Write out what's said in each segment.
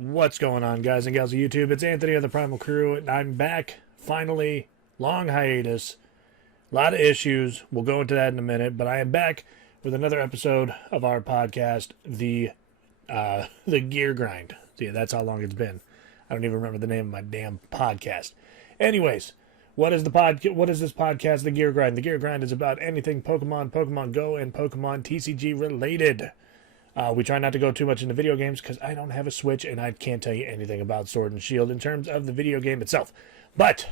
What's going on, guys and gals of YouTube? It's Anthony of the Primal Crew, and I'm back, finally. Long hiatus. A lot of issues. We'll go into that in a minute, but I am back with another episode of our podcast, the Gear Grind. See, that's how long it's been. I don't even remember the name of my damn podcast. Anyways, what is this podcast, The Gear Grind? The Gear Grind is about anything Pokemon, Pokemon Go, and Pokemon TCG related. We try not to go too much into video games because I don't have a Switch and I can't tell you anything about Sword and Shield in terms of the video game itself. But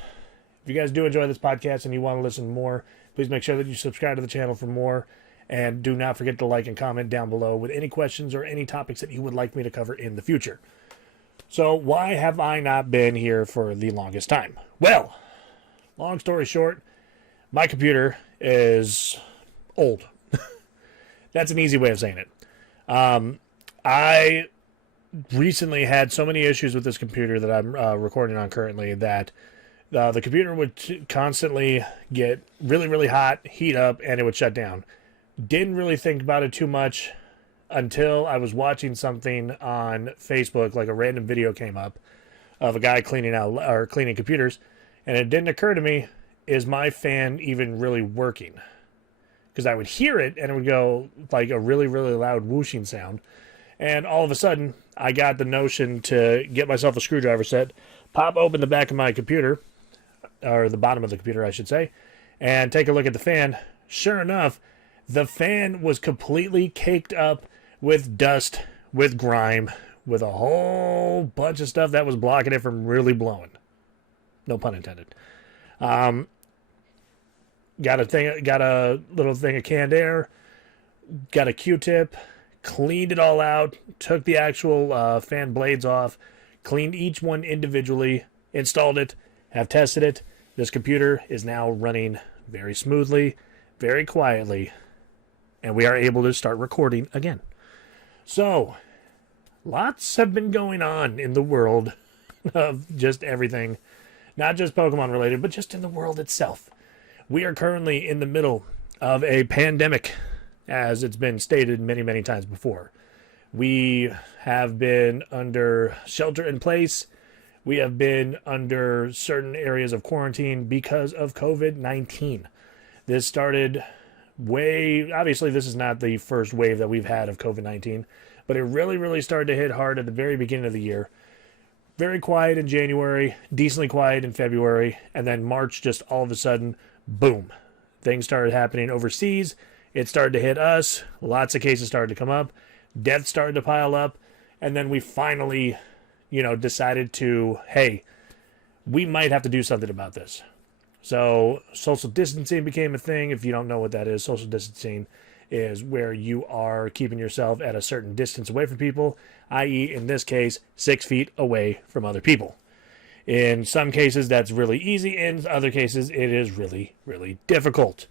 if you guys do enjoy this podcast and you want to listen more, please make sure that you subscribe to the channel for more. And do not forget to like and comment down below with any questions or any topics that you would like me to cover in the future. So why have I not been here for the longest time? Well, long story short, my computer is old. That's an easy way of saying it. I recently had so many issues with this computer that I'm recording on currently that the computer would constantly get really, really hot, heat up, and it would shut down. Didn't really think about it too much until I was watching something on Facebook, like a random video came up of a guy cleaning computers, and it didn't occur to me, is my fan even really working? Because I would hear it, and it would go like a really, really loud whooshing sound. And all of a sudden, I got the notion to get myself a screwdriver set, pop open the back of my computer, or the bottom of the computer, I should say, and take a look at the fan. Sure enough, the fan was completely caked up with dust, with grime, with a whole bunch of stuff that was blocking it from really blowing. No pun intended. Got a little thing of canned air, got a Q-tip, cleaned it all out, took the actual fan blades off, cleaned each one individually, installed it, have tested it. This computer is now running very smoothly, very quietly, and we are able to start recording again. So, lots have been going on in the world of just everything, not just Pokemon related, but just in the world itself. We are currently in the middle of a pandemic, as it's been stated many, many times before. We have been under shelter in place. We have been under certain areas of quarantine because of COVID-19. This started obviously this is not the first wave that we've had of COVID-19, but it really, really started to hit hard at the very beginning of the year. Very quiet in January, decently quiet in February, and then March just all of a sudden, boom, things started happening overseas. It started to hit us. Lots of cases started to come up. Deaths started to pile up. And then we finally, decided to, hey, we might have to do something about this. So social distancing became a thing. If you don't know what that is, social distancing is where you are keeping yourself at a certain distance away from people, i.e., in this case, 6 feet away from other people. In some cases, that's really easy. In other cases, it is really, really difficult.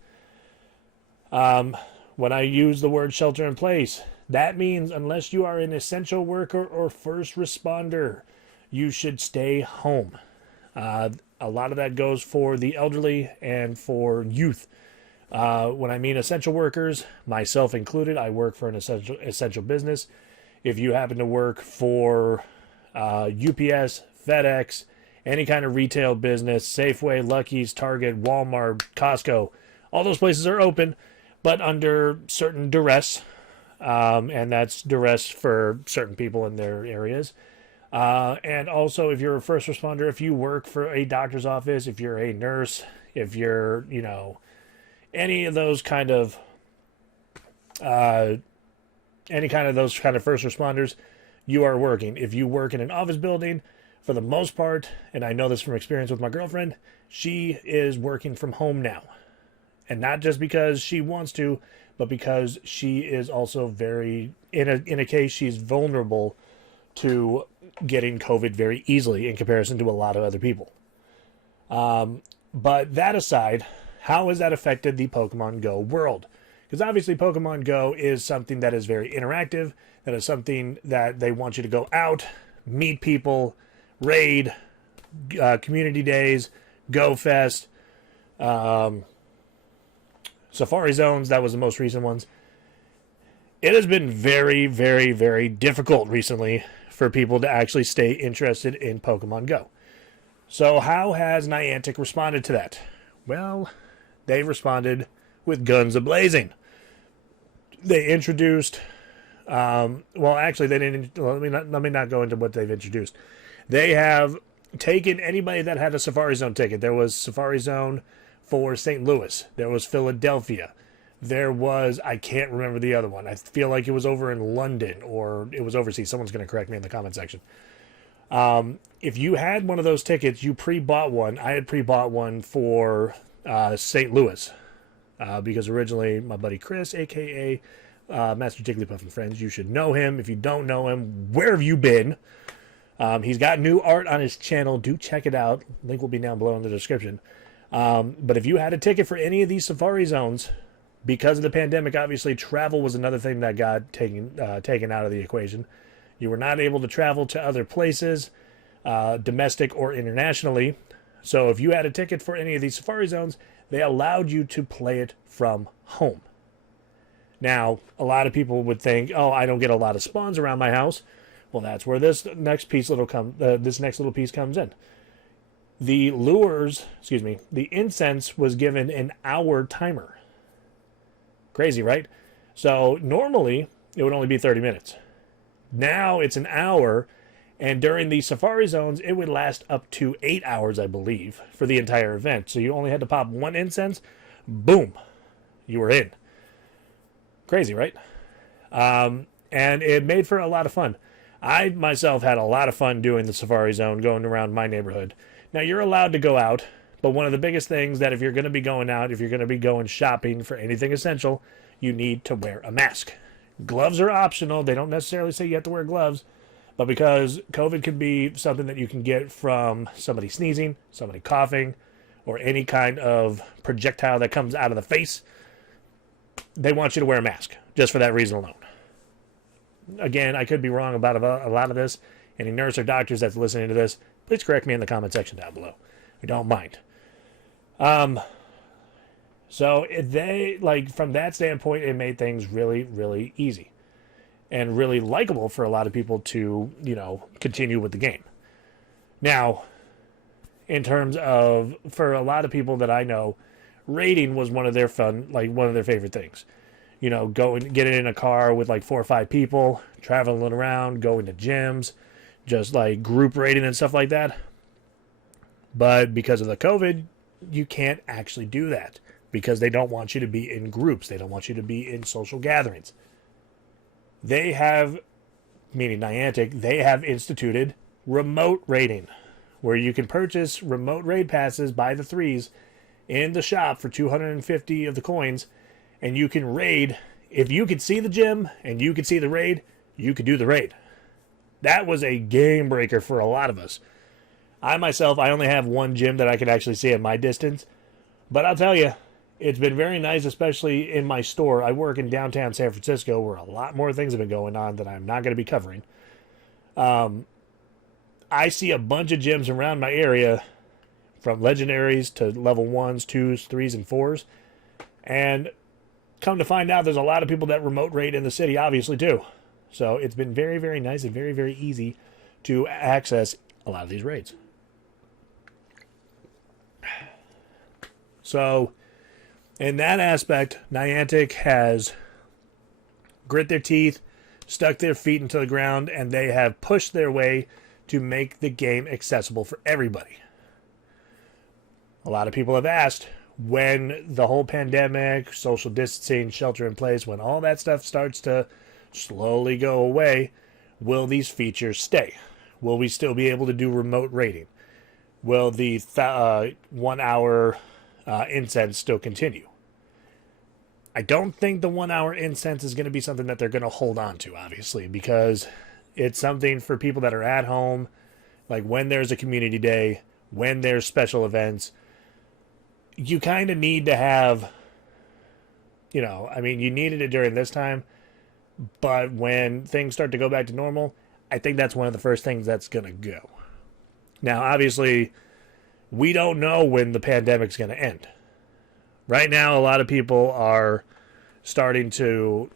When I use the word shelter in place, that means unless you are an essential worker or first responder, you should stay home. A lot of that goes for the elderly and for youth. When I mean essential workers, myself included, I work for an essential business. If you happen to work for UPS, FedEx, any kind of retail business, Safeway, Lucky's, Target, Walmart, Costco, all those places are open, but under certain duress, and that's duress for certain people in their areas. And also, if you're a first responder, if you work for a doctor's office, if you're a nurse, if you're, any of those kind of first responders, you are working. If you work in an office building, for the most part, and I know this from experience with my girlfriend, she is working from home now. And not just because she wants to, but because she is also in a case, she's vulnerable to getting COVID very easily in comparison to a lot of other people. But that aside, how has that affected the Pokemon Go world? Because obviously Pokemon Go is something that is very interactive, that is something that they want you to go out, meet people, raid, community days, Go Fest, Safari Zones, that was the most recent ones. It has been very, very, very difficult recently for people to actually stay interested in Pokemon Go. So, how has Niantic responded to that? Well, they responded with guns a-blazing. They introduced, well, actually, they didn't. Let me not go into what they've introduced. They have taken anybody that had a Safari Zone ticket. There was Safari Zone for St. Louis. There was Philadelphia. There was, I can't remember the other one. I feel like it was over in London or it was overseas. Someone's going to correct me in the comment section. If you had one of those tickets, you pre-bought one. I had pre-bought one for St. Louis because originally my buddy Chris, a.k.a. Master Jigglypuff and Friends, you should know him. If you don't know him, where have you been? He's got new art on his channel. Do check it out. Link will be down below in the description. But if you had a ticket for any of these Safari Zones, because of the pandemic, obviously travel was another thing that got taken out of the equation. You were not able to travel to other places, domestic or internationally. So if you had a ticket for any of these Safari Zones, they allowed you to play it from home. Now, a lot of people would think, "Oh, I don't get a lot of spawns around my house." Well, that's where this next little piece comes in. The the incense was given an hour timer. Crazy, right? So normally it would only be 30 minutes. Now it's an hour, and during the Safari Zones, it would last up to 8 hours, I believe, for the entire event. So you only had to pop one incense, boom, you were in. Crazy, right? And it made for a lot of fun. I myself had a lot of fun doing the Safari Zone, going around my neighborhood. Now, you're allowed to go out, but one of the biggest things that if you're going to be going out, if you're going to be going shopping for anything essential, you need to wear a mask. Gloves are optional. They don't necessarily say you have to wear gloves, but because COVID could be something that you can get from somebody sneezing, somebody coughing, or any kind of projectile that comes out of the face, they want you to wear a mask just for that reason alone. Again, I could be wrong about a lot of this. Any nurse or doctors that's listening to this, please correct me in the comment section down below. I don't mind. So from that standpoint, it made things really, really easy and really likable for a lot of people to, continue with the game. Now, in terms of, for a lot of people that I know, raiding was one of their favorite things. Getting in a car with 4 or 5 people, traveling around, going to gyms, just group raiding and stuff like that. But because of the COVID, you can't actually do that because they don't want you to be in groups. They don't want you to be in social gatherings. They have, meaning Niantic, they have instituted remote raiding, where you can purchase remote raid passes by the threes in the shop for 250 of the coins, and you can raid. If you could see the gym and you could see the raid, you could do the raid. That was a game breaker for a lot of us. I myself, I only have one gym that I can actually see at my distance, but I'll tell you, it's been very nice, especially in my store. I work in downtown San Francisco, where a lot more things have been going on that I'm not going to be covering. I see a bunch of gyms around my area, from legendaries to level 1s, 2s, 3s, and 4s, and come to find out, there's a lot of people that remote raid in the city, obviously, too. So it's been very, very nice and very, very easy to access a lot of these raids. So, in that aspect, Niantic has grit their teeth, stuck their feet into the ground, and they have pushed their way to make the game accessible for everybody. A lot of people have asked, when the whole pandemic, social distancing, shelter in place, when all that stuff starts to slowly go away, will these features stay? Will we still be able to do remote raiding? Will the 1 hour incense still continue? I don't think the 1 hour incense is going to be something that they're going to hold on to, obviously, because it's something for people that are at home, like when there's a community day, when there's special events. You kind of need to have, you needed it during this time, but when things start to go back to normal, I think that's one of the first things that's going to go. Now, obviously, we don't know when the pandemic's going to end. Right now, a lot of people are starting to,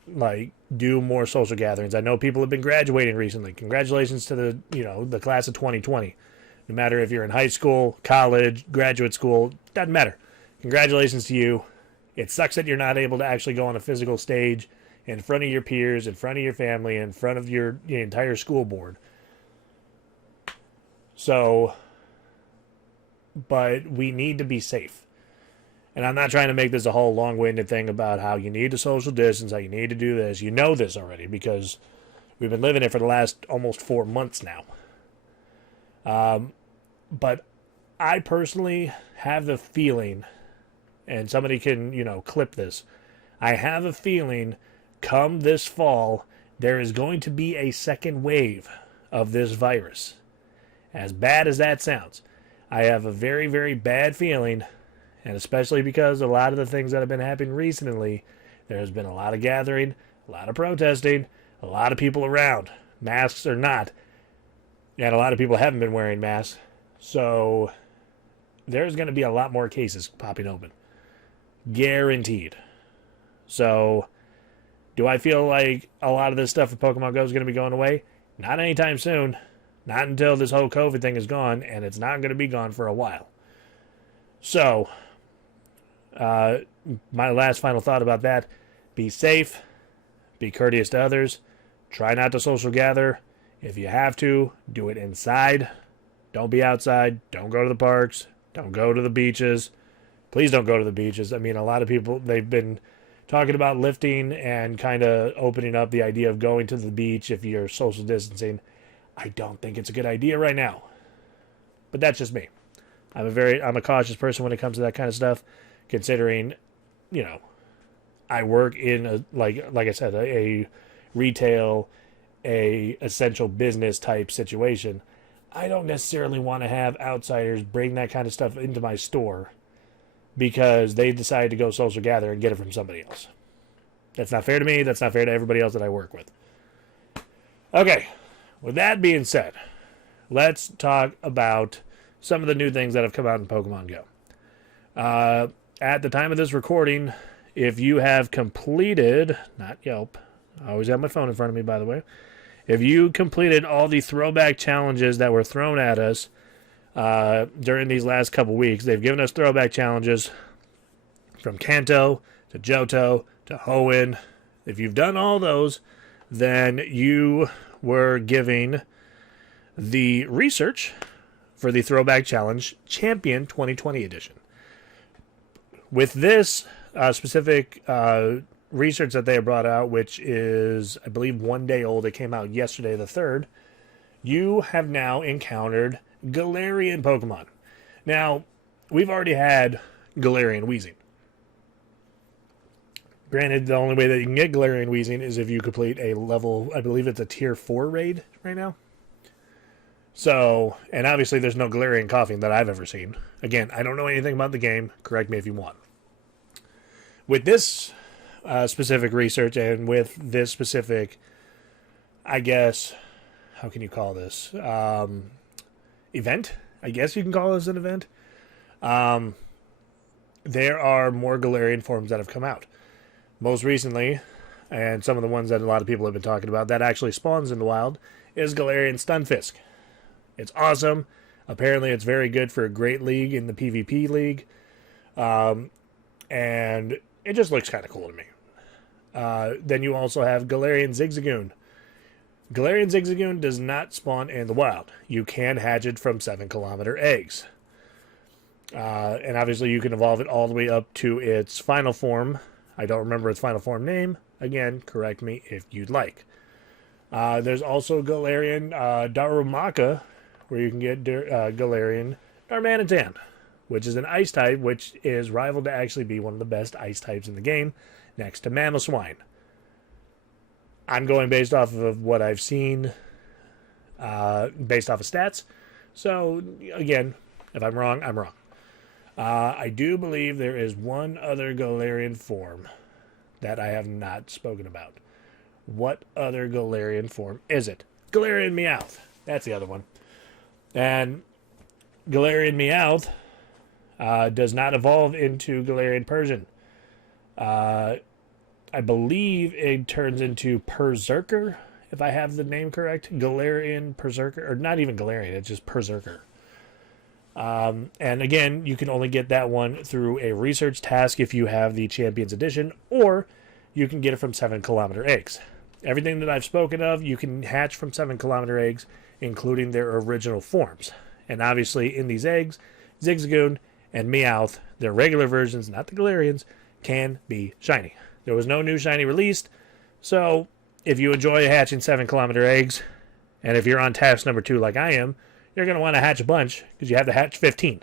do more social gatherings. I know people have been graduating recently. Congratulations to the class of 2020. No matter if you're in high school, college, graduate school, doesn't matter. Congratulations to you. It sucks that you're not able to actually go on a physical stage in front of your peers, in front of your family, in front of your entire school board. So, but we need to be safe. And I'm not trying to make this a whole long-winded thing about how you need to social distance, how you need to do this. You know this already because we've been living it for the last almost 4 months now. But I personally have the feeling, and somebody can, clip this. I have a feeling come this fall, there is going to be a second wave of this virus. As bad as that sounds, I have a very, very bad feeling, and especially because a lot of the things that have been happening recently, there's been a lot of gathering, a lot of protesting, a lot of people around, masks or not, and a lot of people haven't been wearing masks. So there's going to be a lot more cases popping open. Guaranteed. So do I feel like a lot of this stuff with Pokemon Go is going to be going away? Not anytime soon. Not until this whole COVID thing is gone, and it's not going to be gone for a while. So, my last final thought about that, be safe, be courteous to others, try not to social gather. If you have to, do it inside. Don't be outside. Don't go to the parks. Don't go to the beaches. Please don't go to the beaches. I mean, a lot of people, they've been talking about lifting and kind of opening up the idea of going to the beach if you're social distancing. I don't think it's a good idea right now. But that's just me. I'm a cautious person when it comes to that kind of stuff, considering, I work in like I said, a retail, a essential business type situation. I don't necessarily want to have outsiders bring that kind of stuff into my store because they decided to go social gather and get it from somebody else. That's not fair to me. That's not fair to everybody else that I work with. Okay, with that being said, let's talk about some of the new things that have come out in Pokemon Go. At the time of this recording, if you have completed, not Yelp, I always have my phone in front of me, by the way. If you completed all the throwback challenges that were thrown at us during these last couple weeks, they've given us throwback challenges from Kanto to Johto to Hoenn. If you've done all those, then you were giving the research for the Throwback Challenge Champion 2020 edition. With this specific research that they have brought out, which is, I believe, 1 day old, it came out yesterday the 3rd, you have now encountered Galarian Pokemon. Now, we've already had Galarian Weezing. Granted, the only way that you can get Galarian Weezing is if you complete a level, I believe it's a tier 4 raid right now. So, and obviously there's no Galarian Coughing that I've ever seen. Again, I don't know anything about the game. Correct me if you want. With this specific research and with this specific, I guess, how can you call this? Event? I guess you can call this an event. There are more Galarian forms that have come out. Most recently, and some of the ones that a lot of people have been talking about, that actually spawns in the wild, is Galarian Stunfisk. It's awesome. Apparently, it's very good for a great league in the PvP league. And it just looks kind of cool to me. Then you also have Galarian Zigzagoon. Galarian Zigzagoon does not spawn in the wild. You can hatch it from 7-kilometer eggs. And obviously, you can evolve it all the way up to its final form. I don't remember its final form name. Again, correct me if you'd like. There's also Galarian Darumaka, where you can get Galarian Darmanitan, which is an ice type, which is rivaled to actually be one of the best ice types in the game, next to Mamoswine. I'm going based off of what I've seen, based off of stats. So, again, if I'm wrong, I'm wrong. I do believe there is one other Galarian form that I have not spoken about. What other Galarian form is it? Galarian Meowth. That's the other one. And Galarian Meowth does not evolve into Galarian Persian. I believe it turns into Berserker, if I have the name correct. Galarian Berserker, or not even Galarian, it's just Berserker. And again, you can only get that one through a research task if you have the Champions Edition, or you can get it from 7 kilometer eggs. Everything that I've spoken of, you can hatch from 7 kilometer eggs, including their original forms. And obviously, in these eggs, Zigzagoon and Meowth, their regular versions, not the Galarians, can be shiny. There was no new shiny released, so if you enjoy hatching 7 kilometer eggs, and if you're on task number 2 like I am, you're going to want to hatch a bunch because you have to hatch 15.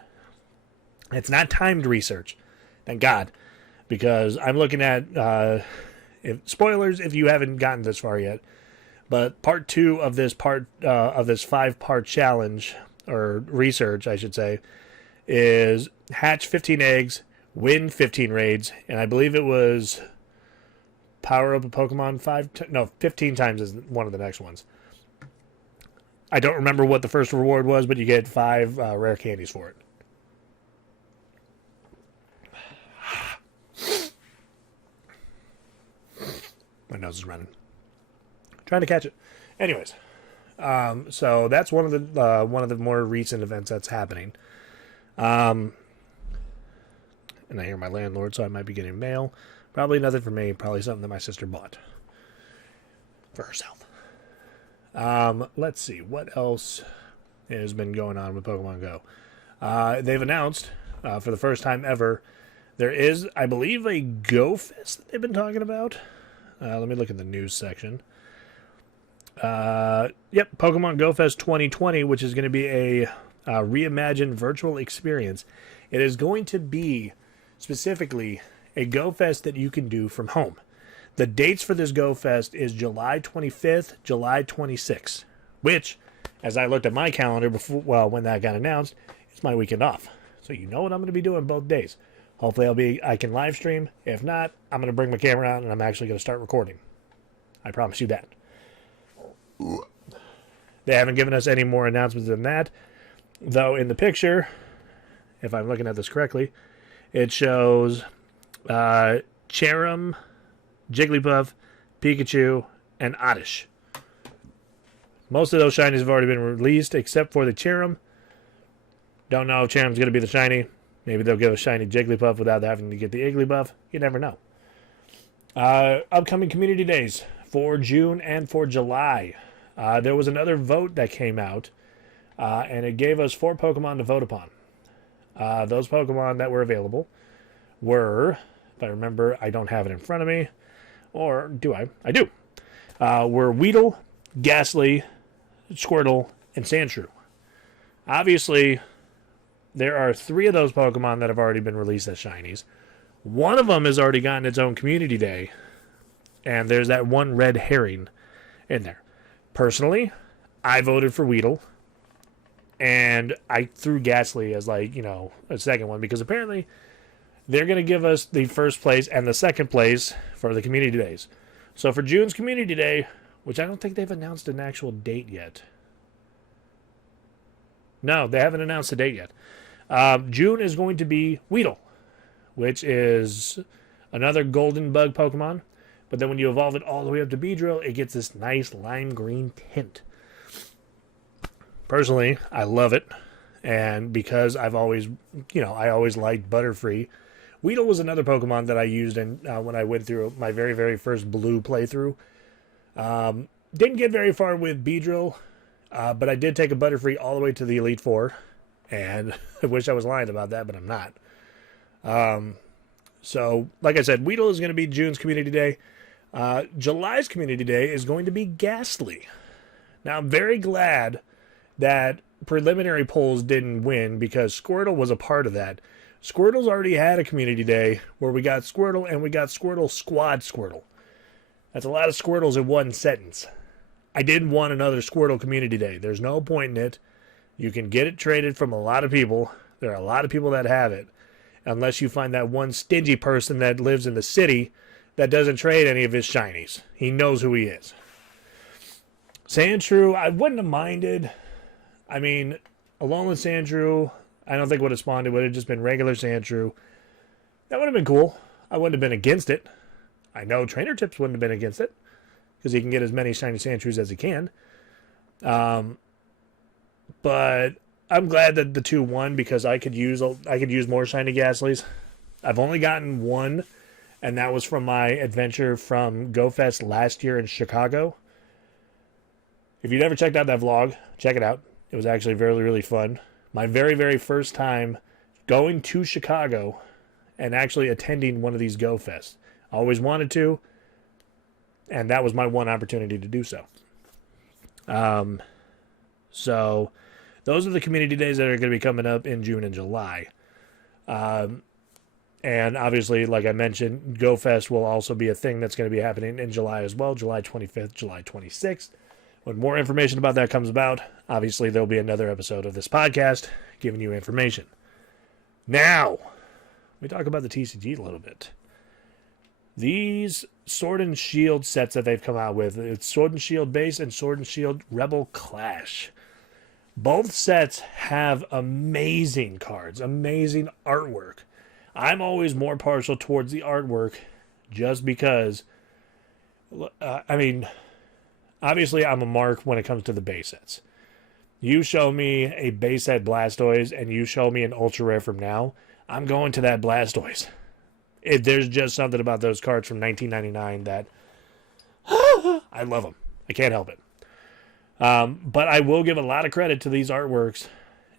It's not timed research, thank God, because I'm looking at spoilers if you haven't gotten this far yet. But part 2 of this 5-part challenge, or research, I should say, is hatch 15 eggs, win 15 raids, and I believe it was power up a Pokemon 15 times is one of the next ones. I don't remember what the first reward was, but you get 5 rare candies for it. My nose is running. Trying to catch it. Anyways, so that's one of the more recent events that's happening. And I hear my landlord, so I might be getting mail. Probably nothing for me. Probably something that my sister bought for herself. Let's see. What else has been going on with Pokemon Go? They've announced, for the first time ever, there is, I believe, a Go Fest that they've been talking about. Let me look in the news section. Pokemon Go Fest 2020, which is going to be a reimagined virtual experience. It is going to be specifically a Go Fest that you can do from home. The dates for this Go Fest is July 25th, July 26th, which, as I looked at my calendar when that got announced, it's my weekend off. So you know what I'm going to be doing both days. Hopefully I can live stream. If not, I'm going to bring my camera out and I'm actually going to start recording. I promise you that. They haven't given us any more announcements than that. Though in the picture, if I'm looking at this correctly, it shows Cherim, Jigglypuff, Pikachu, and Oddish. Most of those shinies have already been released, except for the Cherim. Don't know if Cherim's going to be the shiny. Maybe they'll give a shiny Jigglypuff without having to get the Igglybuff. You never know. Upcoming community days for June and for July. There was another vote that came out, and it gave us 4 Pokemon to vote upon. Those Pokemon that were available were, if I remember, I don't have it in front of me, or do I? I do. Were Weedle, Ghastly, Squirtle, and Sandshrew. Obviously, there are 3 of those Pokemon that have already been released as shinies. One of them has already gotten its own community day, and there's that one red herring in there. Personally, I voted for Weedle, and I threw Ghastly as a second one, because apparently they're going to give us the first place and the second place for the community days. So for June's community day, which I don't think they've announced an actual date yet. No, they haven't announced a date yet. June is going to be Weedle, which is another golden bug Pokemon. But then when you evolve it all the way up to Beedrill, it gets this nice lime green tint. Personally, I love it. And because I always liked Butterfree. Weedle was another Pokemon that I used when I went through my very, very first blue playthrough. Didn't get very far with Beedrill, but I did take a Butterfree all the way to the Elite Four. And I wish I was lying about that, but I'm not. So, like I said, Weedle is going to be June's community day. July's community day is going to be Ghastly. Now, I'm very glad that preliminary polls didn't win, because Squirtle was a part of that. Squirtle's already had a community day where we got Squirtle and we got Squirtle Squad Squirtle. That's a lot of Squirtles in one sentence. I didn't want another Squirtle community day. There's no point in it. You can get it traded from a lot of people. There are a lot of people that have it. Unless you find that one stingy person that lives in the city that doesn't trade any of his shinies. He knows who he is. Sandshrew, I wouldn't have minded. I mean, Alolan Sandshrew, I don't think would have spawned. It would have just been regular Sandshrew. That would have been cool. I wouldn't have been against it. I know Trainer Tips wouldn't have been against it because he can get as many shiny Sandshrews as he can. But I'm glad that the 2 won because I could use more shiny Ghastlies. I've only gotten one, and that was from my adventure from GoFest last year in Chicago. If you've never checked out that vlog, check it out. It was actually really, really fun. My very, very first time going to Chicago and actually attending one of these GoFests. I always wanted to, and that was my one opportunity to do so. So those are the community days that are going to be coming up in June and July. And obviously, like I mentioned, GoFest will also be a thing that's going to be happening in July as well, July 25th, July 26th. When more information about that comes about, obviously there'll be another episode of this podcast giving you information. Now, we talk about the TCG a little bit. These Sword and Shield sets that they've come out with, it's Sword and Shield Base and Sword and Shield Rebel Clash. Both sets have amazing cards, amazing artwork. I'm always more partial towards the artwork just because, obviously I'm a mark when it comes to the base sets. You show me a base set Blastoise and you show me an ultra rare from now, I'm going to that Blastoise. There's just something about those cards from 1999 that I love them. I can't help it. But I will give a lot of credit to these artworks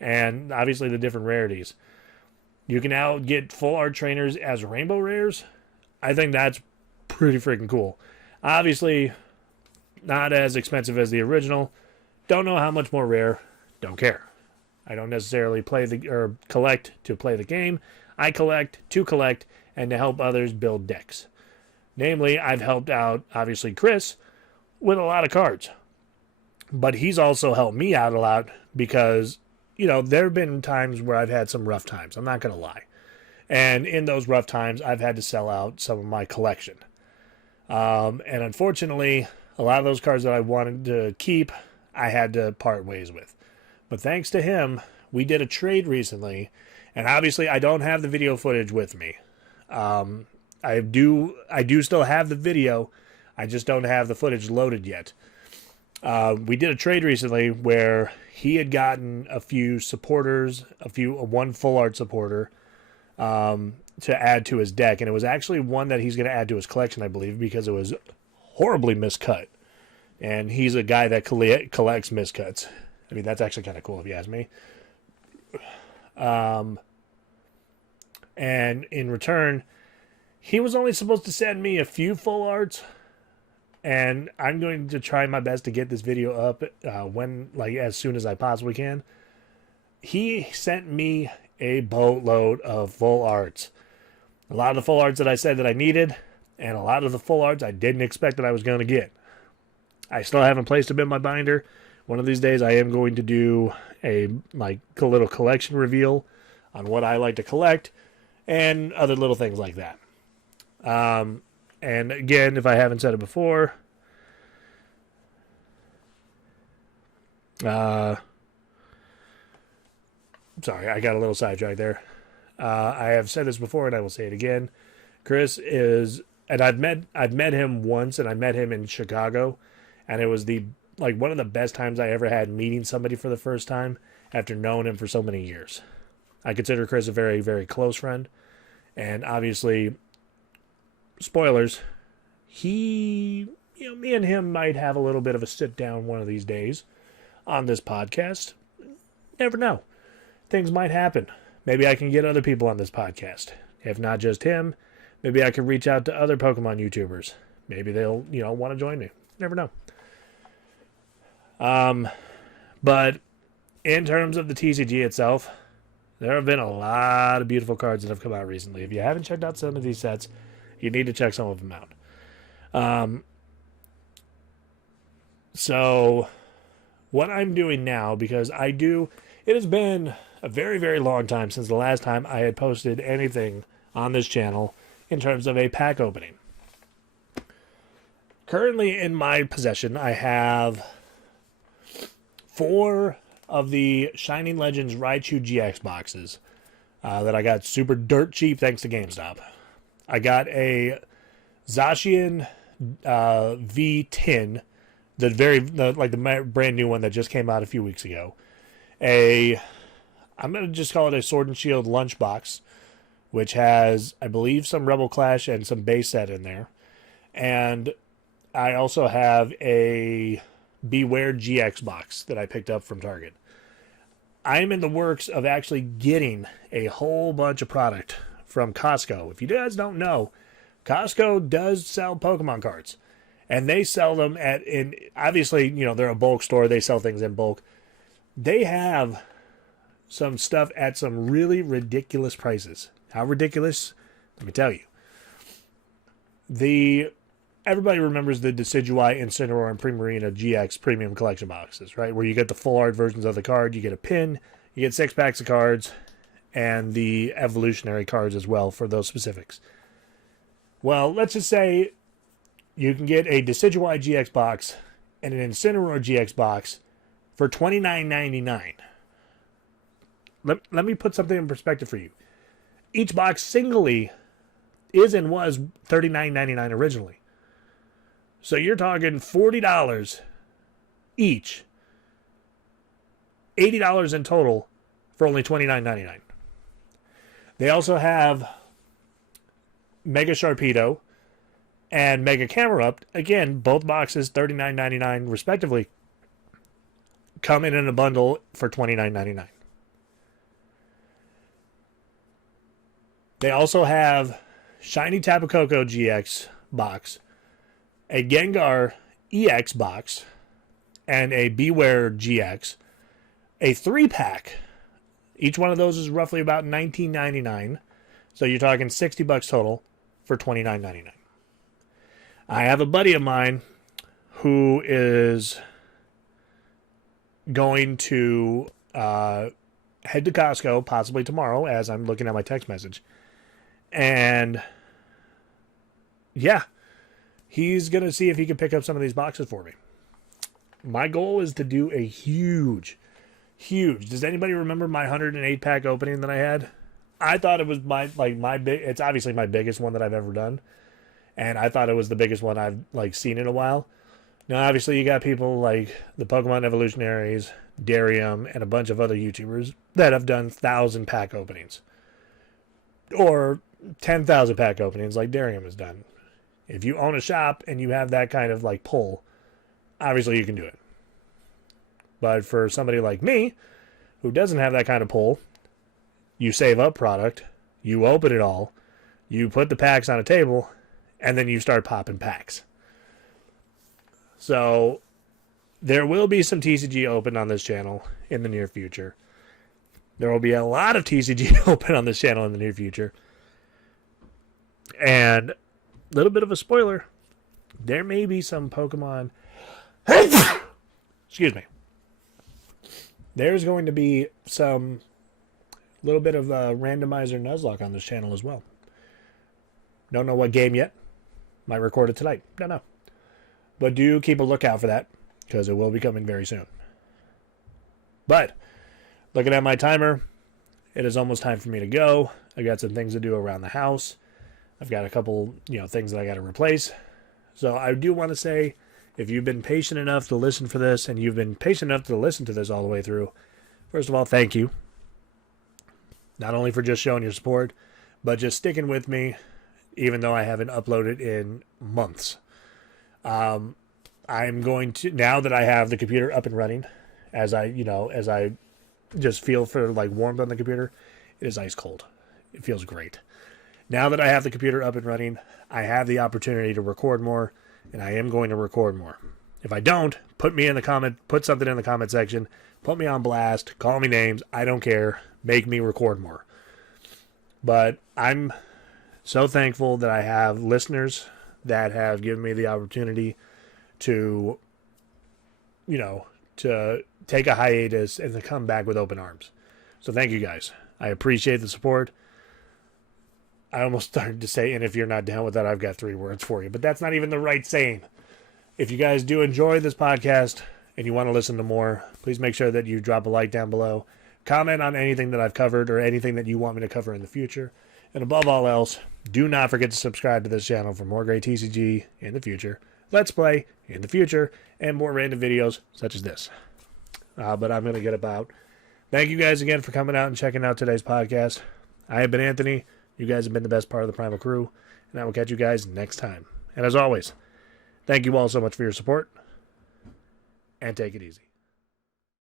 and obviously the different rarities. You can now get full art trainers as rainbow rares. I think that's pretty freaking cool. Obviously, not as expensive as the original. Don't know how much more rare. Don't care. I don't necessarily collect to play the game. I collect to collect and to help others build decks. Namely, I've helped out, obviously, Chris with a lot of cards. But he's also helped me out a lot because, there have been times where I've had some rough times. I'm not going to lie. And in those rough times, I've had to sell out some of my collection. And unfortunately, a lot of those cards that I wanted to keep, I had to part ways with. But thanks to him, we did a trade recently. And obviously, I don't have the video footage with me. I do still have the video. I just don't have the footage loaded yet. We did a trade recently where he had gotten a few supporters, one full art supporter, to add to his deck. And it was actually one that he's going to add to his collection, I believe, because it was horribly miscut. And he's a guy that collects miscuts. I mean, that's actually kind of cool if you ask me. And in return, he was only supposed to send me a few full arts. And I'm going to try my best to get this video up as soon as I possibly can. He sent me a boatload of full arts. A lot of the full arts that I said that I needed, and a lot of the full arts I didn't expect that I was going to get. I still haven't placed them in my binder. One of these days I am going to do a little collection reveal on what I like to collect and other little things like that. And again, if I haven't said it before, sorry, I got a little sidetracked there. I have said this before and I will say it again. Chris is, and I've met him once, and I met him in Chicago, and it was one of the best times I ever had meeting somebody for the first time after knowing him for so many years. I consider Chris a very, very close friend, and obviously, spoilers, me and him might have a little bit of a sit down one of these days on this podcast. Never know. Things might happen. Maybe I can get other people on this podcast. If not just him, maybe I can reach out to other Pokemon YouTubers. Maybe they'll, want to join me. Never know. But in terms of the TCG itself, there have been a lot of beautiful cards that have come out recently. If you haven't checked out some of these sets, you need to check some of them out. So what I'm doing now, because it has been a very, very long time since the last time I had posted anything on this channel in terms of a pack opening. Currently in my possession, I have 4 of the Shining Legends Raichu GX boxes that I got super dirt cheap thanks to GameStop. I got a Zacian V10, the brand new one that just came out a few weeks ago. I'm going to just call it a Sword and Shield lunchbox, which has, I believe, some Rebel Clash and some base set in there. And I also have a Beware GX box that I picked up from Target. I'm in the works of actually getting a whole bunch of product from Costco. If you guys don't know, Costco does sell Pokemon cards. And they sell them obviously, they're a bulk store. They sell things in bulk. They have some stuff at some really ridiculous prices. How ridiculous? Let me tell you. Everybody remembers the Decidueye, Incineroar, and Primarina GX premium collection boxes, right? Where you get the full art versions of the card, you get a pin, you get 6 packs of cards, and the evolutionary cards as well for those specifics. Well, let's just say you can get a Decidueye GX box and an Incineroar GX box for $29.99. Let me put something in perspective for you. Each box singly was $39.99 originally. So you're talking $40 each, $80 in total for only $29.99. They also have Mega Sharpedo and Mega Camerupt. Again, both boxes $39.99 respectively, come in a bundle for $29.99. They also have Shiny Tapu Koko GX box, a Gengar EX box, and a Beware GX, a 3-pack. Each one of those is roughly about $19.99. So you're talking $60 total for $29.99. I have a buddy of mine who is going to head to Costco possibly tomorrow, as I'm looking at my text message. And yeah, he's going to see if he can pick up some of these boxes for me. My goal is to do a huge. Does anybody remember my 108 pack opening that I had? I thought it was it's obviously my biggest one that I've ever done. And I thought it was the biggest one I've seen in a while. Now, obviously, you got people like the Pokemon Evolutionaries, Darium, and a bunch of other YouTubers that have done 1,000 pack openings. Or 10,000 pack openings like Darium has done. If you own a shop and you have that kind of pull, obviously you can do it. But for somebody like me, who doesn't have that kind of pull, you save up product, you open it all, you put the packs on a table, and then you start popping packs. So there will be some TCG open on this channel in the near future. There will be a lot of TCG open on this channel in the near future. And a little bit of a spoiler, there may be some Pokemon... Excuse me. There's going to be some little bit of randomizer Nuzlocke on this channel as well. Don't know what game yet. Might record it tonight. Don't know. But do keep a lookout for that, because it will be coming very soon. But, looking at my timer, it is almost time for me to go. I got some things to do around the house. I've got a couple, things that I got to replace. So I do want to say, if you've been patient enough to listen for this, and you've been patient enough to listen to this all the way through, first of all, thank you. Not only for just showing your support, but just sticking with me, even though I haven't uploaded in months. I'm going to, now that I have the computer up and running, as I just feel for warmth on the computer, it is ice cold. It feels great. Now that I have the computer up and running, I have the opportunity to record more, and I am going to record more. If I don't, put something in the comment section, put me on blast, call me names, I don't care, make me record more. But I'm so thankful that I have listeners that have given me the opportunity to, to take a hiatus and to come back with open arms. So thank you guys. I appreciate the support. I almost started to say, and if you're not down with that, I've got 3 words for you. But that's not even the right saying. If you guys do enjoy this podcast and you want to listen to more, please make sure that you drop a like down below. Comment on anything that I've covered or anything that you want me to cover in the future. And above all else, do not forget to subscribe to this channel for more great TCG in the future, Let's Play in the future, and more random videos such as this. But I'm going to get about. Thank you guys again for coming out and checking out today's podcast. I have been Anthony. You guys have been the best part of the Primal crew, and I will catch you guys next time. And as always, thank you all so much for your support, and take it easy.